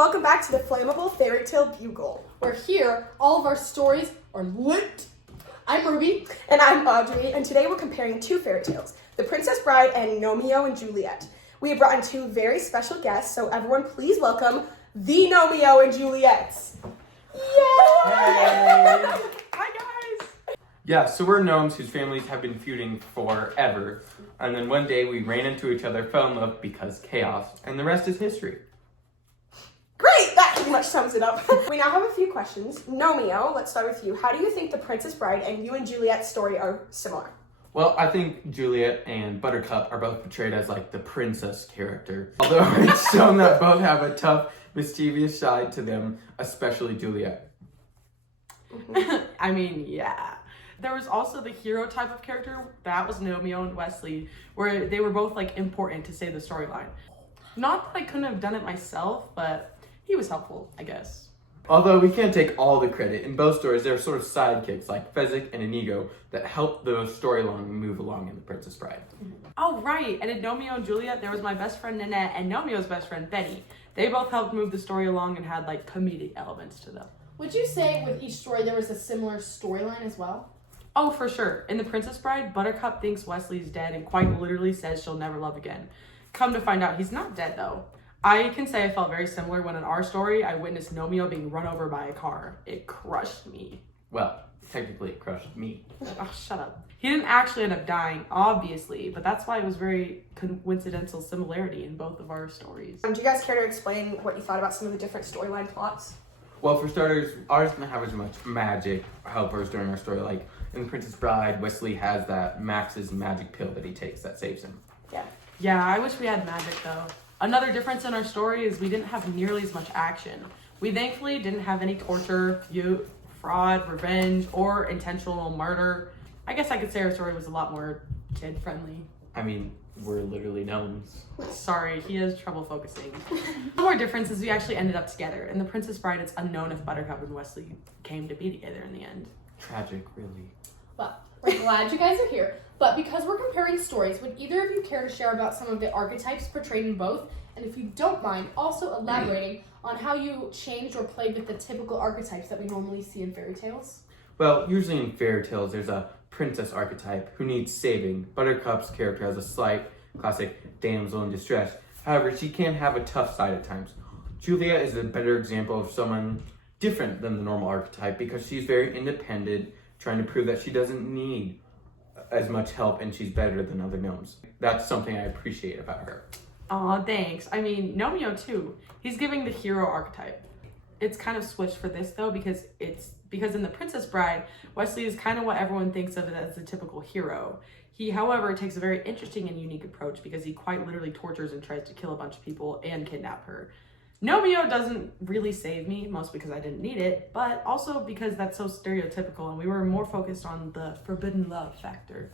welcome back to the Flammable Fairy Tale Bugle. Where here, all of our stories are lit. I'm Ruby. And I'm Audrey, and today we're comparing two fairy tales, The Princess Bride and Gnomeo and Juliet. We have brought in two very special guests, so everyone please welcome the Gnomeo and Juliet. Yay! Hey! Hi guys! Yeah, so we're gnomes whose families have been feuding forever. And then one day we ran into each other, fell in love because chaos, and the rest is history. Great! That pretty much sums it up. We now have a few questions. Gnomeo, let's start with you. How do you think The Princess Bride and you and Juliet's story are similar? Well, I think Juliet and Buttercup are both portrayed as like the princess character. Although it's shown that both have a tough, mischievous side to them, especially Juliet. I mean, yeah. There was also the hero type of character, that was Gnomeo and Wesley, where they were both like important to say the storyline. Not that I couldn't have done it myself, but he was helpful, I guess. Although we can't take all the credit. In both stories, there are sort of sidekicks like Fezzik and Inigo that help the storyline move along in The Princess Bride. Oh, right. And in Gnomeo and Juliet, there was my best friend Nanette and Gnomeo's best friend Betty. They both helped move the story along and had like comedic elements to them. Would you say with each story there was a similar storyline as well? Oh, for sure. In The Princess Bride, Buttercup thinks Wesley's dead and quite literally says she'll never love again. Come to find out, he's not dead though. I can say I felt very similar when in our story, I witnessed Gnomeo being run over by a car. It crushed me. Well, technically it crushed me. Oh, shut up. He didn't actually end up dying, obviously, but that's why it was very coincidental similarity in both of our stories. Do you guys care to explain what you thought about some of the different storyline plots? Well, for starters, ours didn't have as much magic helpers during our story. Like in The Princess Bride, Wesley has that Max's magic pill that he takes that saves him. Yeah, I wish we had magic though. Another difference in our story is we didn't have nearly as much action. We thankfully didn't have any torture, fraud, revenge, or intentional murder. I guess I could say our story was a lot more kid-friendly. I mean, we're literally gnomes. Sorry, he has trouble focusing. One more difference is we actually ended up together. In The Princess Bride, it's unknown if Buttercup and Wesley came to be together in the end. Tragic, really. Well, we're glad you guys are here. But because we're comparing stories, would either of you care to share about some of the archetypes portrayed in both? And if you don't mind, also elaborating on how you changed or played with the typical archetypes that we normally see in fairy tales? Well, usually in fairy tales, there's a princess archetype who needs saving. Buttercup's character has a slight, classic damsel in distress. However, she can have a tough side at times. Juliet is a better example of someone different than the normal archetype because she's very independent, trying to prove that she doesn't need as much help and she's better than other gnomes. That's something I appreciate about her. Aw, thanks. I mean, Gnomeo too. He's giving the hero archetype. It's kind of switched for this though because in The Princess Bride, Wesley is kind of what everyone thinks of it as a typical hero. He, however, takes a very interesting and unique approach because he quite literally tortures and tries to kill a bunch of people and kidnap her. Gnomeo doesn't really save me, mostly because I didn't need it, but also because that's so stereotypical and we were more focused on the forbidden love factor.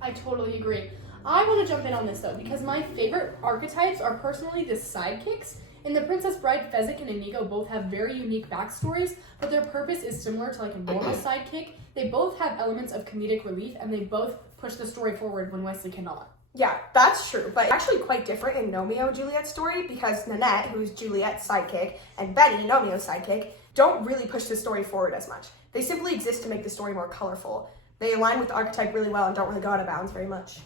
I totally agree. I want to jump in on this though, because my favorite archetypes are personally the sidekicks. In The Princess Bride, Fezzik and Inigo both have very unique backstories, but their purpose is similar to like a normal sidekick. They both have elements of comedic relief, and they both push the story forward when Wesley cannot. Yeah, that's true, but actually quite different in Gnomeo and Juliet's story because Nanette, who's Juliet's sidekick, and Betty, Gnomeo's sidekick, don't really push the story forward as much. They simply exist to make the story more colorful. They align with the archetype really well and don't really go out of bounds very much.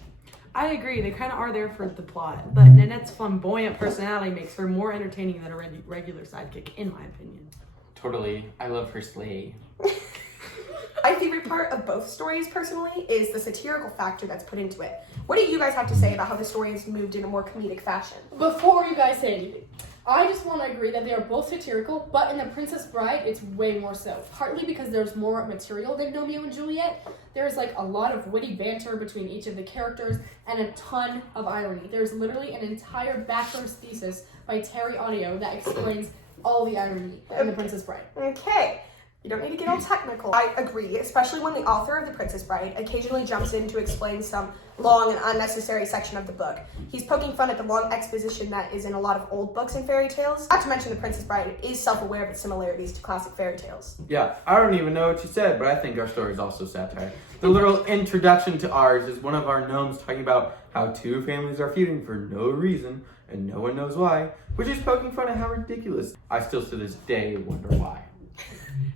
I agree, they kind of are there for the plot, but Nanette's flamboyant personality makes her more entertaining than a regular sidekick, in my opinion. Totally. I love her sleigh. My favorite part of both stories, personally, is the satirical factor that's put into it. What do you guys have to say about how the story is moved in a more comedic fashion? Before you guys say anything, I just want to agree that they are both satirical, but in The Princess Bride, it's way more so. Partly because there's more material than Gnomeo and Juliet. There's like a lot of witty banter between each of the characters and a ton of irony. There's literally an entire bachelor's thesis by Terry Audio that explains all the irony in The Princess Bride. Okay. You don't need to get all technical. I agree, especially when the author of The Princess Bride occasionally jumps in to explain some long and unnecessary section of the book. He's poking fun at the long exposition that is in a lot of old books and fairy tales. Not to mention The Princess Bride is self-aware of its similarities to classic fairy tales. Yeah, I don't even know what you said, but I think our story is also satire. The little introduction to ours is one of our gnomes talking about how two families are feuding for no reason, and no one knows why, which is poking fun at how ridiculous. I still to this day wonder why.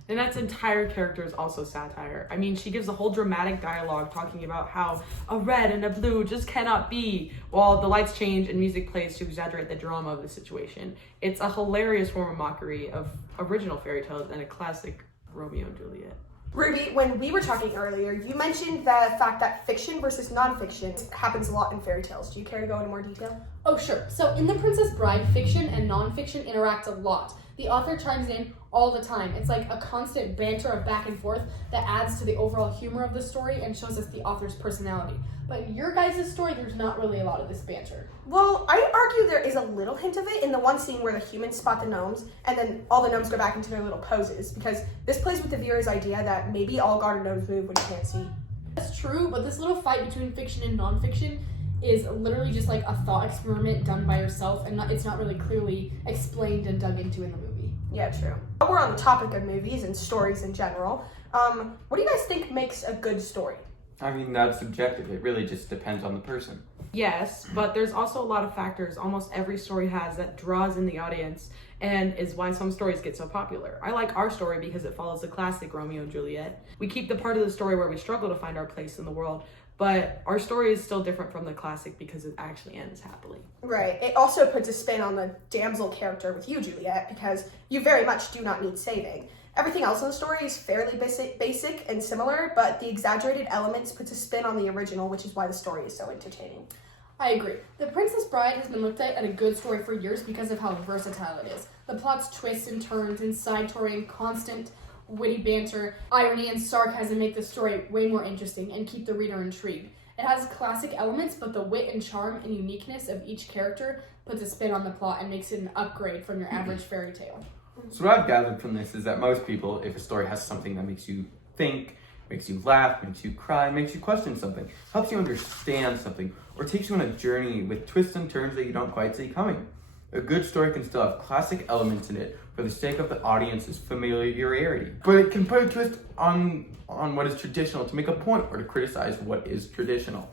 Nanette's entire character is also satire. I mean, she gives a whole dramatic dialogue talking about how a red and a blue just cannot be, while the lights change and music plays to exaggerate the drama of the situation. It's a hilarious form of mockery of original fairy tales and a classic Romeo and Juliet. Ruby, when we were talking earlier, you mentioned the fact that fiction versus nonfiction happens a lot in fairy tales. Do you care to go into more detail? Oh, sure. So in The Princess Bride, fiction and nonfiction interact a lot. The author chimes in all the time. It's like a constant banter of back and forth that adds to the overall humor of the story and shows us the author's personality. But in your guys' story, there's not really a lot of this banter. Well, I'd argue there is a little hint of it in the one scene where the humans spot the gnomes, and then all the gnomes go back into their little poses, because this plays with the viewer's idea that maybe all garden gnomes move when you can't see. That's true, but this little fight between fiction and nonfiction is literally just like a thought experiment done by yourself, and it's not really clearly explained and dug into in the movie. Yeah, true. But we're on the topic of movies and stories in general. What do you guys think makes a good story? I mean, that's subjective. It really just depends on the person. Yes, but there's also a lot of factors almost every story has that draws in the audience and is why some stories get so popular. I like our story because it follows the classic Romeo and Juliet. We keep the part of the story where we struggle to find our place in the world, but our story is still different from the classic because it actually ends happily. Right. It also puts a spin on the damsel character with you, Juliet, because you very much do not need saving. Everything else in the story is fairly basic and similar, but the exaggerated elements puts a spin on the original, which is why the story is so entertaining. I agree. The Princess Bride has been looked at as a good story for years because of how versatile it is. The plot's twists and turns and side story and constant witty banter, irony, and sarcasm make the story way more interesting and keep the reader intrigued. It has classic elements, but the wit and charm and uniqueness of each character puts a spin on the plot and makes it an upgrade from your average fairy tale. So what I've gathered from this is that most people, if a story has something that makes you think, makes you laugh, makes you cry, makes you question something, helps you understand something, or takes you on a journey with twists and turns that you don't quite see coming. A good story can still have classic elements in it for the sake of the audience's familiarity, but it can put a twist on what is traditional to make a point or to criticize what is traditional.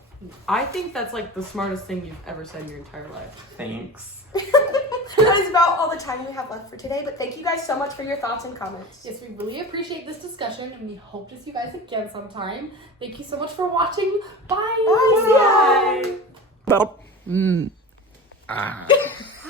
I think that's like the smartest thing you've ever said in your entire life. Thanks. That is about all the time we have left for today, but thank you guys so much for your thoughts and comments. Yes, we really appreciate this discussion, and we hope to see you guys again sometime. Thank you so much for watching. Bye! Bye! See ya! Bye.